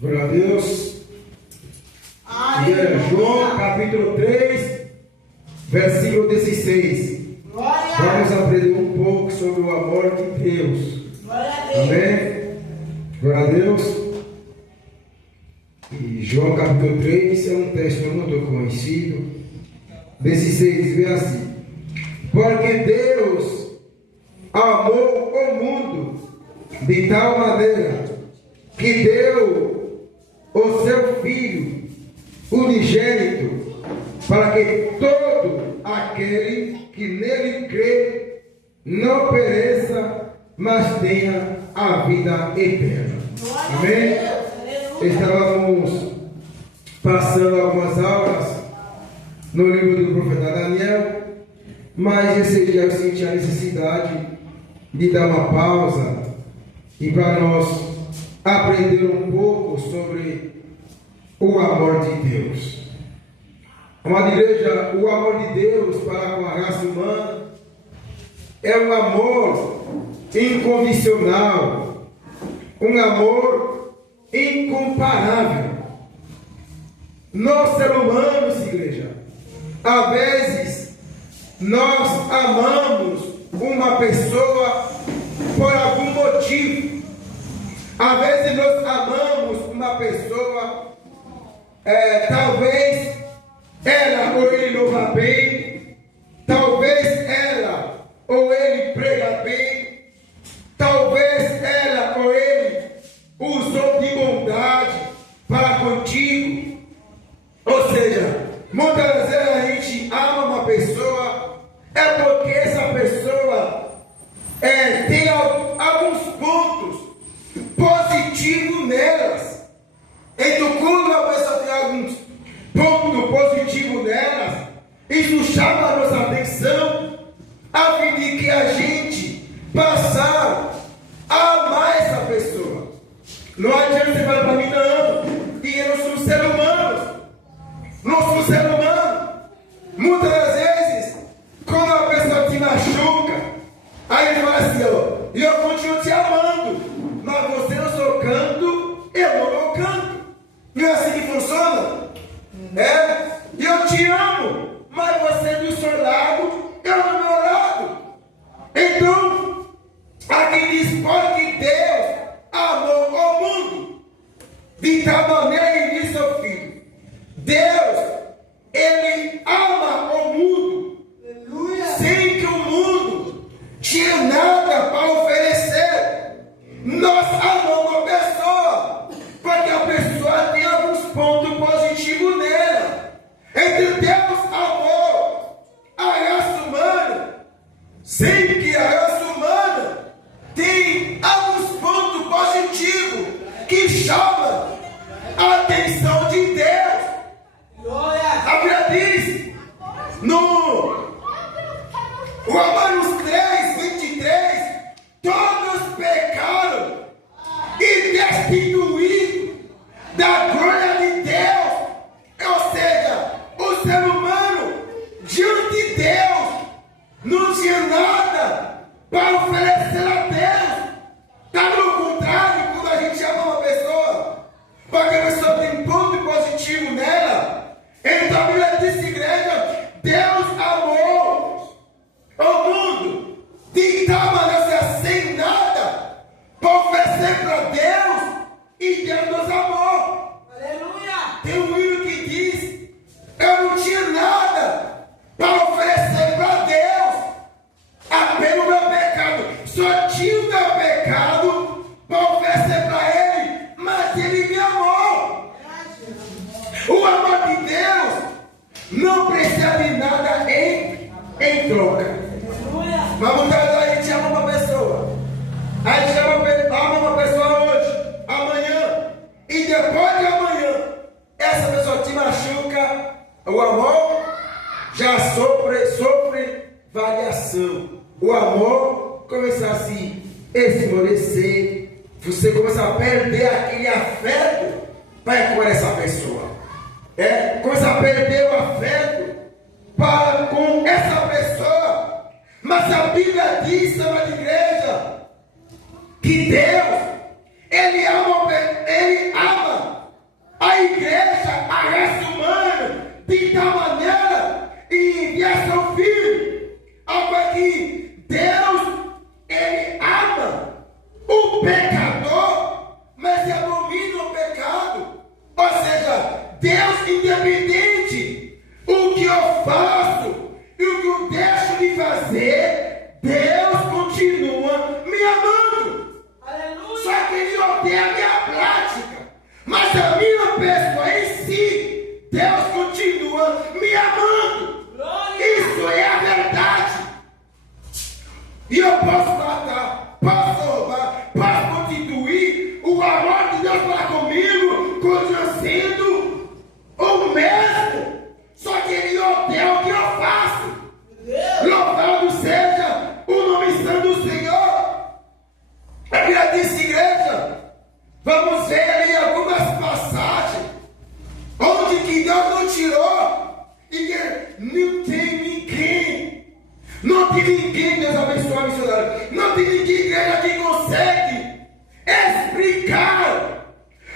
Glória a Deus. João capítulo 3, versículo 16. Vamos aprender um pouco sobre o amor de Deus. Amém? Glória a Deus. E João capítulo 3 é um texto muito conhecido. 16 vem assim: porque Deus amou o mundo de tal maneira que deu o seu Filho unigênito, para que todo aquele que nele crê não pereça, mas tenha a vida eterna. Amém? Estávamos passando algumas aulas no livro do profeta Daniel, mas esse dia eu senti a necessidade de dar uma pausa e para nós aprender um pouco sobre o amor de Deus. Amada igreja, o amor de Deus para com a raça humana é um amor incondicional, um amor incomparável. Nós, seres humanos, igreja, às vezes nós amamos uma pessoa por algum motivo. Às vezes nós amamos uma pessoa, talvez ela ou ele louva bem, talvez ela ou ele prega bem, talvez ela ou ele usou de bondade para contigo. Ou seja, muitas vezes a gente ama uma pessoa, é porque essa pessoa tem alguns pontos positivos nelas. Então, quando a pessoa tem alguns pontos positivos nelas, isso chama a nossa atenção, a fim de que a gente passar a amar essa pessoa. Não adianta você falar para mim, não, que eu sou ser humano. Não sou ser humano. Muitas das vezes, quando a pessoa te machuca, aí ele fala assim, ó, e eu continuo te amando, mas você não sou canto, eu não dou canto. Não é assim que funciona? Eu te amo, mas você do seu lado, eu do meu lado. Então, aqui diz, porque Deus amou o mundo de tal maneira que disse seu Filho. Deus, Ele ama o mundo, sem que o mundo tinha nada para oferecer. Nós amamos a pessoa, porque a pessoa tem alguns pontos positivos nela. Então Deus amou a raça humana, sem que a raça humana tem alguns pontos positivos que chamam a atenção de Deus. A Bíblia diz no Romanos 3:23, todos pecaram e destituídos da glória de Deus. Ou seja, o ser humano diante de Deus não tinha nada para oferecer a Deus. Está no contrário, quando a gente ama uma pessoa, porque a pessoa tem ponto positivo nela. Então a Bíblia diz, igreja, Deus amou o mundo de tal maneira sem nada para oferecer para Deus, e Deus nos amou. Aleluia! Tem um hino que diz, eu não tinha nada para oferecer para Deus, apenas o meu pecado. Só tinha o meu pecado para oferecer para Ele, mas Ele me amou. O amor de Deus não precisa de nada em troca. Mas muitas vezes a gente ama uma pessoa, a gente ama uma pessoa hoje, amanhã, e depois de amanhã, essa pessoa te machuca, o amor já sofre variação. O amor começa a se esmorecer, você começa a perder aquele afeto para com essa pessoa. Começa a perder o afeto para com essa pessoa. Mas a Bíblia diz, amada igreja, que Deus, Ele ama a igreja, a raça humana, de tal maneira e enviar seu filho, para que Deus, ele ama o pecador, mas ele abomina o pecado. Ou seja, Deus, independente o que eu faço e o que eu deixo de fazer, Deus continua me amando. Aleluia. Só que ele odeia a minha prática, mas a minha pessoa em si, Deus continua me amando. Isso é a verdade. E eu posso matar, posso roubar, posso constituir, o amor de Deus para comigo continua sendo o mesmo. Só que ele odeia o que eu faço. Louvado seja o nome santo do Senhor. Eu disse, igreja, vamos ver ali algumas passagens onde que Deus não tirou e que não tem ninguém. Não tem ninguém, Deus abençoe a missionária. Não tem ninguém, igreja, que consegue explicar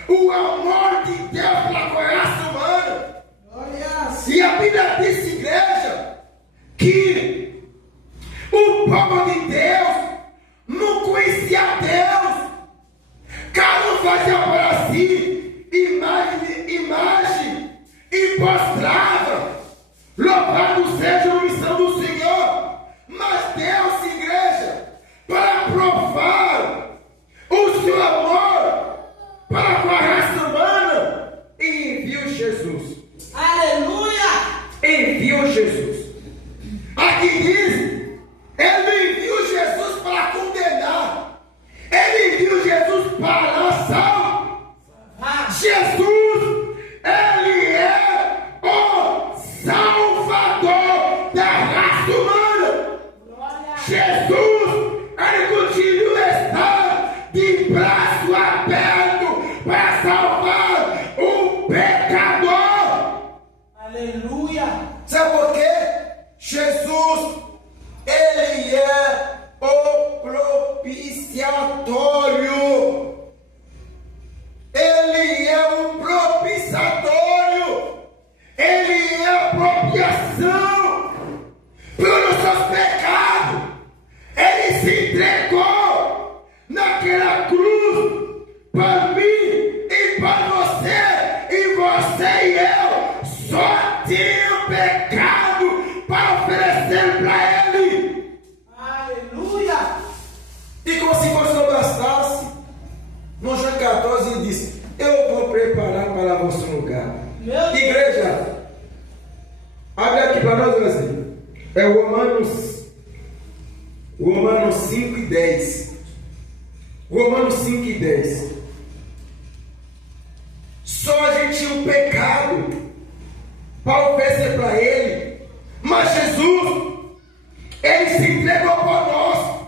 o amor de Deus pela raça humana. E a Bíblia diz, igreja, que o povo de Deus não conhecia Deus. Cada um fazia para si imagem e prostrava. Louvado seja a missão do Senhor. Mas Deus, igreja, para provar o seu amor para com a raça humana, enviou Jesus. Aleluia! Enviou Jesus. Aqui diz, ele não enviou Jesus para condenar, ele enviou Jesus para salvar. Jesus, ele é o Salvador da raça humana. Jesus, ele continua a estar de braço aberto para salvar o pecador. Aleluia! Sabe por quê? Jesus, ele é o propiciatório. Ele é o propiciatório. Ele é a propiciação pelos seus pecados. Ele se entregou naquela cruz para mim e para você. E você e eu só tinha pecado para oferecer para ele. Aleluia! E como se fosse não bastasse, no João 14 ele disse: eu vou preparar para vosso lugar. Igreja, abre aqui para nós, Brasil. É Romanos 5 e 10. Romanos 5 e 10. Só a gente tinha um pecado para oferecer para ele, mas Jesus, ele se entregou por nós.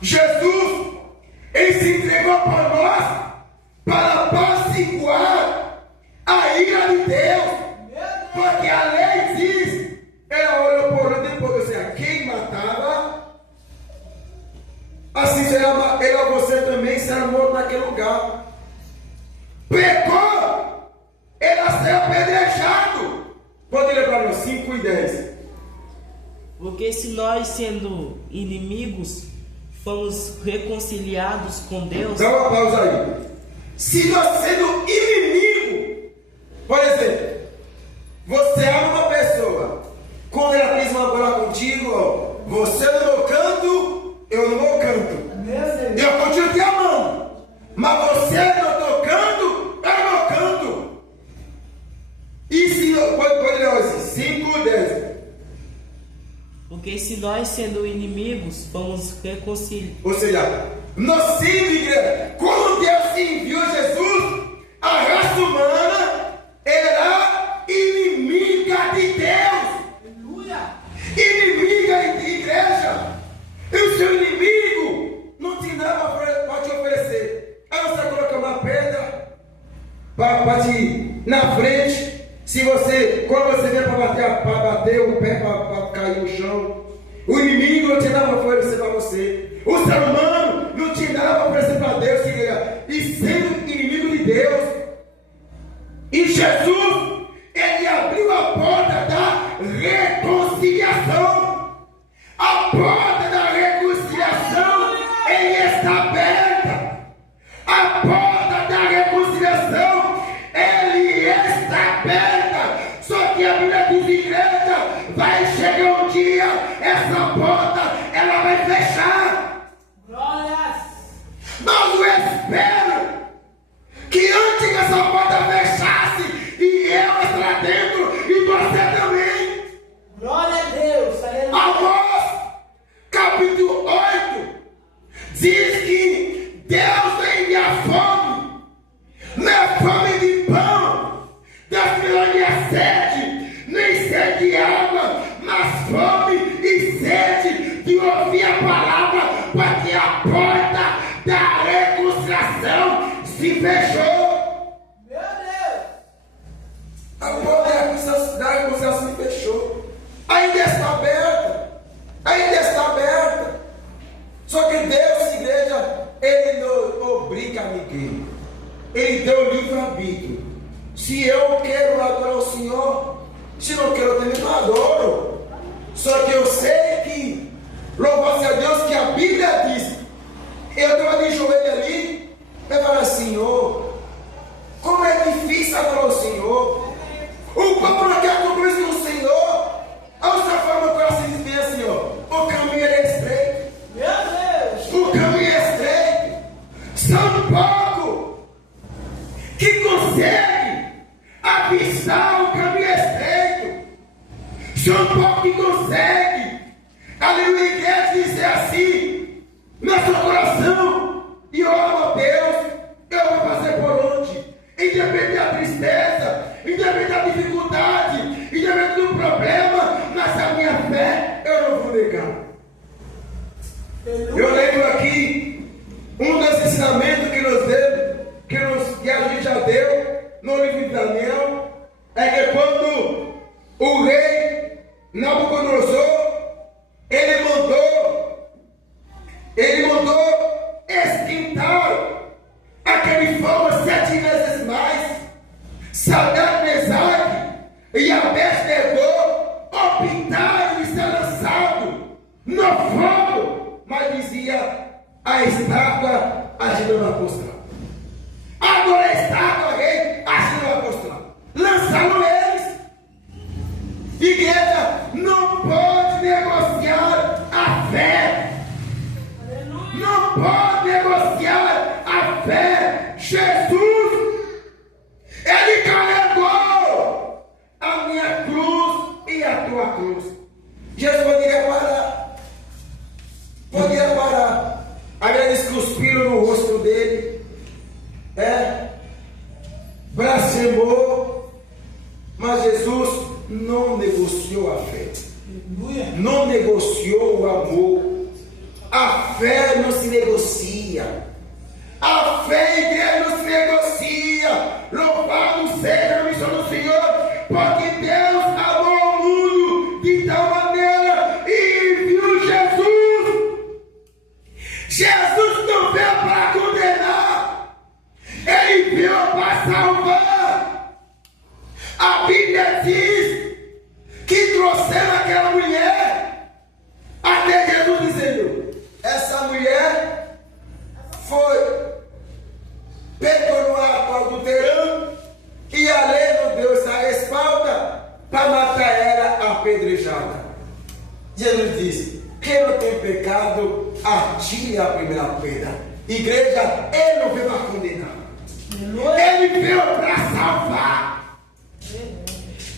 Jesus, ele se entregou por nós para apaciguar a ira de Deus, porque a lei diz, ela olhou por onde depois, ou seja, quem matava, assim será você também será morto naquele lugar. Pecou, ela será apedrejado. Pode ler para nós 5 e 10. Porque se nós, sendo inimigos, fomos reconciliados com Deus. Dá uma pausa aí. Se nós, sendo inimigo, por exemplo, você ama uma pessoa, quando ela fez uma bola contigo, ó, você no meu canto, eu no meu canto. Eu continuo te amando, mas você no teu canto, eu no meu canto. E se pode ler assim, 5 e 10. Porque se nós, sendo inimigos, fomos reconciliados. Ou seja, nós sim, igreja, quando Deus enviou Jesus, a raça humana era inimiga de Deus. Aleluia! Inimiga de igreja. E o seu inimigo não tinha nada para te oferecer. Aí você coloca uma pedra para te na frente. Se você, quando você vem para bater o pé, para cair no chão, o inimigo não tinha nada para oferecer para você. O ser humano não tinha nada para oferecer para Deus. E sendo inimigo de Deus, E Jesus, ele abriu a porta da reconciliação. A porta da reconciliação, ele está aberta. A porta da reconciliação, ele está aberta. Só que a Bíblia diz, igreja, vai chegar um dia, essa porta, ela vai fechar. Glórias! Mas eu espero que antes que essa porta fechasse, e eu estar dentro, e você também. Glória a Deus! Aleluia! Amós, capítulo 8, diz que Deus vai enviar fome. Não é fome de pão, Deus não envia sede, nem sede de água, mas fome e sede de ouvir a palavra, porque a porta da reconciliação se fechou. Meu Deus! A porta da reconciliação se fechou. Ainda está aberta. Ainda está aberta. Só que Deus, igreja, ele não obriga ninguém. Ele deu livre-arbítrio. Se eu quero adorar o Senhor, se não quero também não adoro. Só que eu sei que, louvado seja Deus, que a Bíblia diz. Eu estava de joelho ali, eu falei, Senhor, como é difícil adorar o Senhor. O povo não quer compromisso com o Senhor. A outra forma que eu assim dizer assim, ó, o caminho é estreito. Meu Deus! O caminho é estreito. São poucos que conseguem avistar o caminho estreito. São poucos que conseguem, aleluia, igreja, dizer assim, no seu coração, e eu amo a Deus, eu vou fazer por onde? Independente da tristeza, independente da dificuldade, independente do problema, mas a minha fé eu não vou negar. Eu lembro aqui um dos ensinamentos que nos deu, que a gente já deu no livro de Daniel, é que quando o rei Nabucodonosor ele mandou esquentar aquele fogo 7 vezes mais. Sadraque, Mesaque e Abednego optaram em ser lançado no fogo, mas dizia a estátua agindo na postura. Agora a estátua, rei, agindo na postura. Lançaram eles. Igreja não pode negociar a fé. Não pode negociar a fé. Jesus, ele carregou a minha cruz e a tua cruz. Jesus poderia parar. Poderia parar. A Bíblia diz que cuspiram no rosto dele. Blasfemou. Mas Jesus não negociou a fé. Não negociou o amor. A fé não se negocia. A fé, igreja, não se negocia. Louvado seja a missão do Senhor, porque Deus amou o mundo de tal maneira e enviou Jesus. Jesus não veio para condenar, ele veio para salvar. A Bíblia diz que trouxeram aquela mulher até Jesus dizendo: essa mulher foi pegou no ato adulterando e a lei não deu essa respalda para matar ela apedrejada. Jesus disse: quem não tem pecado, atire a primeira pedra. Igreja, ele não veio para condenar, ele veio para salvar.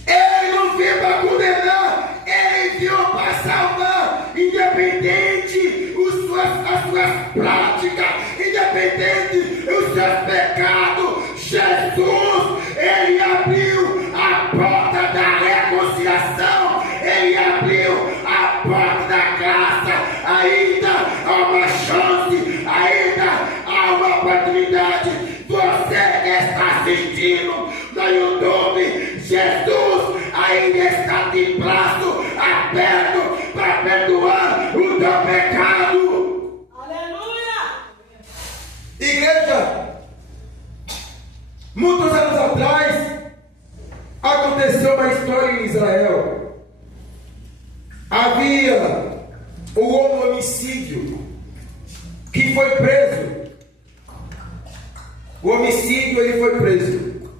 Ele não veio para condenar, ele veio para salvar, independente as suas práticas, independente os seus pecados. Jesus, ele abriu a porta da reconciliação, ele abriu a porta da graça. Ainda há uma chance, ainda há uma oportunidade. Você que está assistindo no YouTube, Jesus ainda está de braço aberto para perdoar o teu pecado. Aleluia! Igreja, muitos anos atrás, Aconteceu uma história em Israel. Havia o homicídio que foi preso. O homicídio, ele foi preso.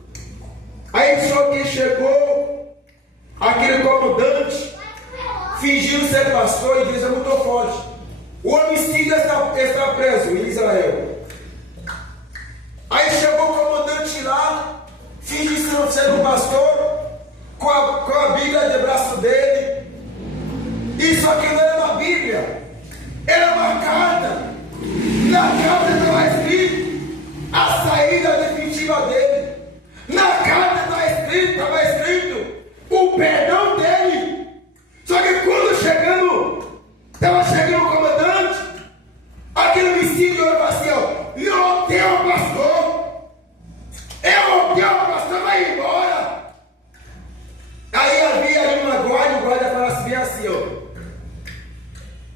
Aí só que chegou aquele comandante, fingindo ser pastor, e disse: é muito forte. O homicídio está preso em Israel. Aí chegou o comandante lá, fingindo ser um pastor, com a Bíblia de braço dele. Isso aqui não era uma Bíblia, era uma carta. Na carta estava escrito a saída definitiva dele. Na carta estava escrito o perdão dele. Só que quando estava chegando o comandante, aquele homicídio era assim: ó, eu odeio o pastor, vai embora. Aí havia ali uma guarda, o guarda falava assim, ó: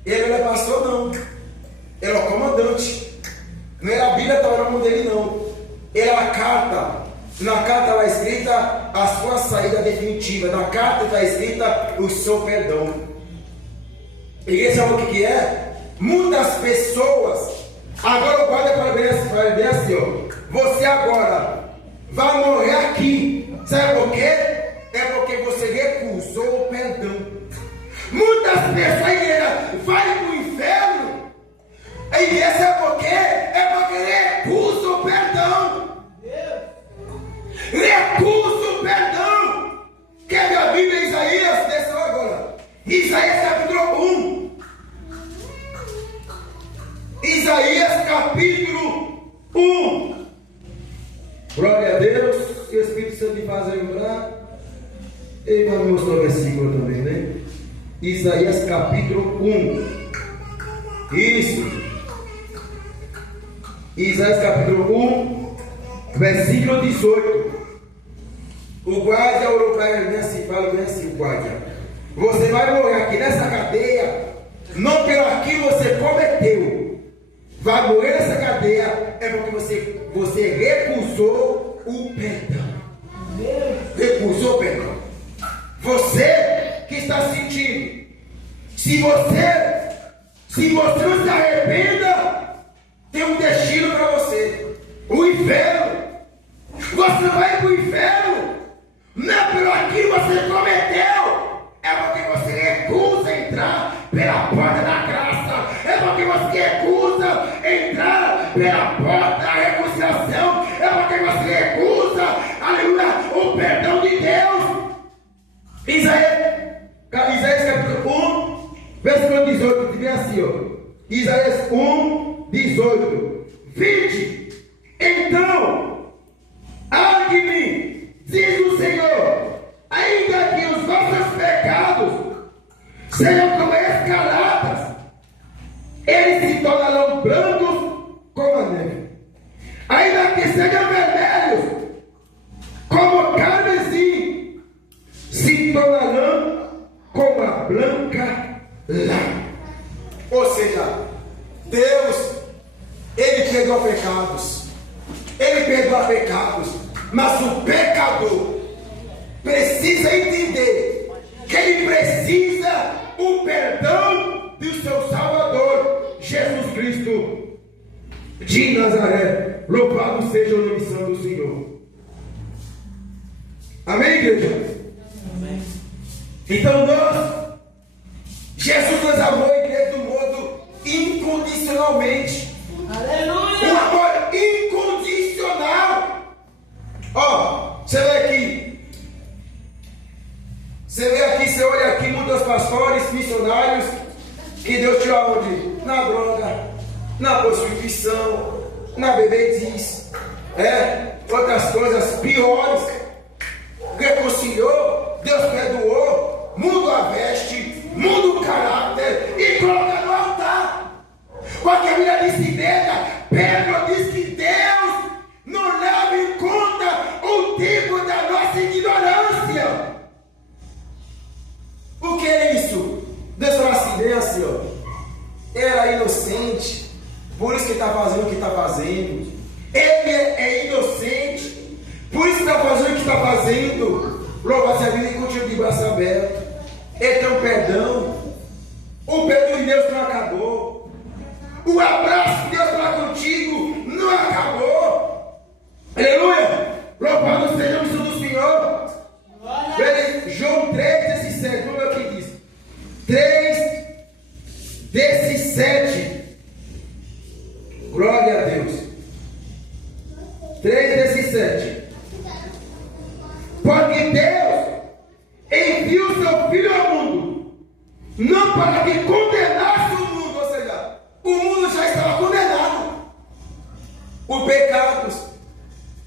ele não é pastor, não, ele é o comandante, não era a Bíblia, estava na mão dele, não, era a carta. Na carta estava escrita a sua saída definitiva, na carta está escrita o seu perdão. E esse é o que é? Muitas pessoas, agora o guarda fala bem assim, ó: você agora vai morrer aqui. Sabe por quê? É porque você recusou o perdão. Muitas pessoas, a igreja vai para o inferno. A igreja sabe por quê? É porque recusa o perdão. Recusa o perdão. Quer ver a Bíblia em Isaías? Desceu agora. Isaías capítulo 1. Isaías capítulo 1. Glória a Deus. Que o Espírito Santo me faz lembrar. Ele vai me mostrar o versículo também, né? Isaías capítulo 1. Isso. Isaías capítulo 1, versículo 18. O guarda olhou para ele assim, fala bem assim: o guarda, você vai morrer aqui nessa cadeia, não pelo aquilo que você cometeu. Vai morrer nessa cadeia é porque você recusou o perdão. Recusou o perdão. Você que está sentindo, se você não se arrependa, tem um destino para você: o inferno. Você vai para o inferno, não é pelo aquilo que você cometeu, é porque você recusa entrar pela porta da graça, é porque você recusa entrar pela porta da reconciliação, é porque você recusa, aleluia, o perdão de Deus. Isaías capítulo 1, versículo 18, diz assim, ó: Isaías 1, 18: vinde, então, há de mim, diz o Senhor, ainda que os vossos pecados sejam como escarlatas, eles se tornarão brancos como a neve. Ainda que sejam vermelhos como carmesim, se tornarão como a branca lã. Ou seja, Deus, Ele perdoa pecados, Ele perdoa pecados, mas o pecador precisa entender que ele precisa o perdão do seu Salvador, Jesus Cristo de Nazaré. Louvado seja o nome santo do Senhor. Amém, igreja? Amém. Então Jesus nos amou, igreja, do modo incondicionalmente. Aleluia! Um amor incondicional. Ó, você vê aqui, você olha aqui, muitos pastores, missionários, que Deus tirou onde? Na droga, na prostituição, na bebedice, outras coisas piores. Reconciliou, Deus perdoou, muda a veste, muda o caráter e coloca no altar. Porque a Bíblia diz, igreja, Pedro diz que Deus não leva em conta o tempo da nossa ignorância. O que é isso? Deus fala assim, bem assim, ó: era inocente, por isso que está fazendo o que está fazendo. Ele é inocente, por isso que está fazendo o que está fazendo. Louva 37. Porque Deus enviou seu Filho ao mundo, não para que condenasse o mundo, ou seja, o mundo já estava condenado. Os pecados,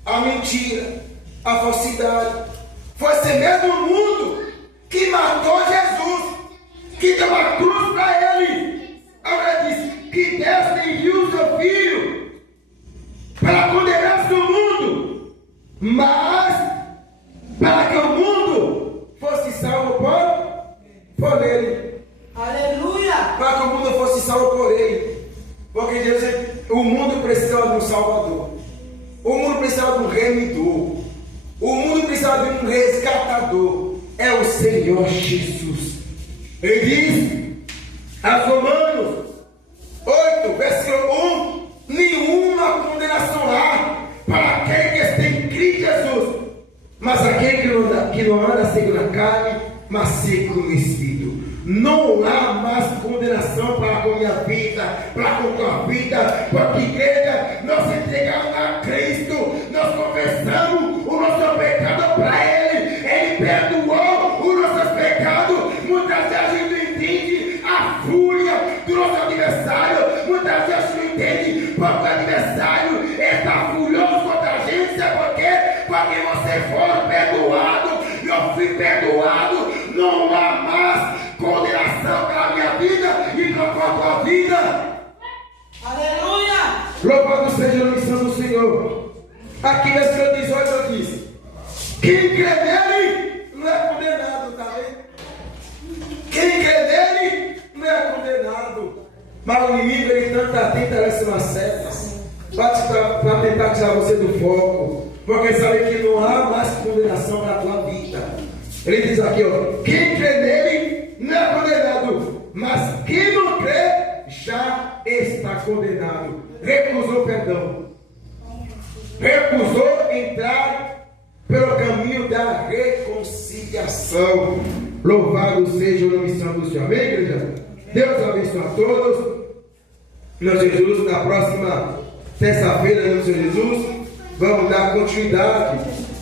a mentira, a falsidade. Foi esse mesmo mundo que matou Jesus, que deu a cruz para ele. Agora diz que Deus enviou seu Filho para condenar o mundo, mas para que o mundo fosse salvo por ele. Aleluia. Para que o mundo fosse salvo por ele. Porque Deus, o mundo precisava de um Salvador. O mundo precisava de um remidor. O mundo precisava de um resgatador. É o Senhor Jesus. Ele diz a Romanos 8, versículo 1: nenhuma condenação há para aquele que está em Cristo Jesus, mas aquele que não anda segundo a carne, mas segundo o Espírito. Não há mais condenação para com a minha vida, para com a tua vida, porque igreja, nós entregamos a Cristo, nós confessamos o nosso pecado para Ele, Ele perdoou os nossos pecados. Muitas vezes a gente não entende a fúria do nosso adversário, muitas vezes a gente não entende porque o adversário está furioso contra a gente, sabe por quê? Porque você foi perdoado, eu fui perdoado, não há mais condenação para a minha vida e para a tua vida. Aleluia. Louvado seja a missão do Senhor. Aqui nesse versículo 18 diz: quem crê nele não é condenado, tá vendo? Quem crê nele não é condenado. Mas o inimigo, ele tenta nas setas para tentar tirar você do foco, porque ele sabe que não há mais condenação para a tua vida. Ele diz aqui, ó: quem crê nele não é condenado, mas quem não crê já está condenado. Recusou perdão, recusou entrar pelo caminho da reconciliação. Louvado seja a missão do Senhor. Amém, igreja? Deus abençoe a todos. Meu Jesus, na próxima terça-feira, meu Senhor Jesus, vamos dar continuidade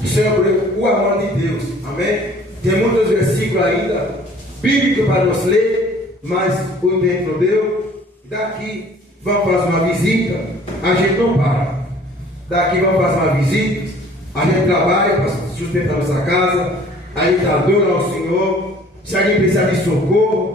sobre o amor de Deus. Amém? Tem muitos versículos ainda bíblicos para nós ler, mas o tempo não deu. Daqui vamos fazer uma visita, a gente não para. Daqui vamos fazer uma visita, a gente trabalha para sustentar nossa casa, a gente adora ao Senhor. Se alguém precisar de socorro,